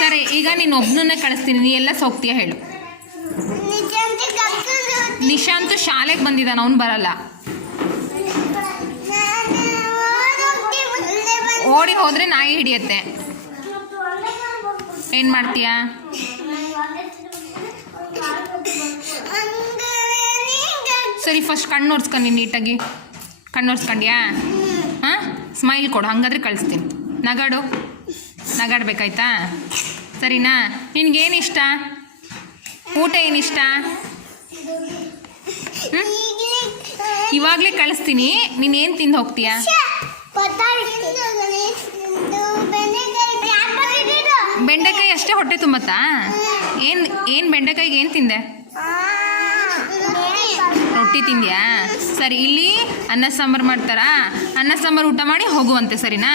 ಸರಿ, ಈಗ ನೀನು ಒಬ್ಬನನ್ನೇ ಕಳಿಸ್ತೀನಿ, ನೀ ಎಲ್ಲ ಹೋಗ್ತೀಯ ಹೇಳು. ನಿಶಾಂತ್ ಶಾಲೆಗೆ ಬಂದಿದ್ದಾನೆ, ಅವ್ನು ಬರಲ್ಲ. ಓಡಿ ಹೋದರೆ ನಾಯಿ ಹಿಡಿಯತ್ತೆ. ಏನು ಮಾಡ್ತೀಯಾ? ಸರಿ, ಫಸ್ಟ್ ಕಣ್ಣು ಒರೆಸ್ಕೊಂಡು ನೀಟಾಗಿ. ಕಣ್ಣು ಒರೆಸ್ಕೊಂಡ್ಯಾ? ಹಾಂ, ಸ್ಮೈಲ್ ಕೊಡು, ಹಾಗಾದ್ರೆ ಕಳಿಸ್ತೀನಿ. ನಗಾಡು, ನಗಾಡ್ಬೇಕಾಯ್ತಾ? ಸರಿನಾ? ನಿನ್ಗೇನು ಇಷ್ಟ? ಊಟ ಏನಿಷ್ಟ? ಇವಾಗಲೇ ಕಳಿಸ್ತೀನಿ. ನೀನೇನು ತಿಂದು ಹೋಗ್ತೀಯಾ? ಬೆಂಡೆಕಾಯಿ ಅಷ್ಟೇ ಹೊಟ್ಟೆ ತುಂಬತ್ತಾ? ಏನು ಬೆಂಡೆಕಾಯಿಗೆ ಏನು ತಿಂದೆ? ರೊಟ್ಟಿ ತಿಂದ್ಯಾ? ಸರಿ, ಇಲ್ಲಿ ಅನ್ನ ಸಾಂಬಾರು ಮಾಡ್ತಾರಾ? ಅನ್ನ ಸಾಂಬಾರು ಊಟ ಮಾಡಿ ಹೋಗುವಂತೆ, ಸರಿನಾ?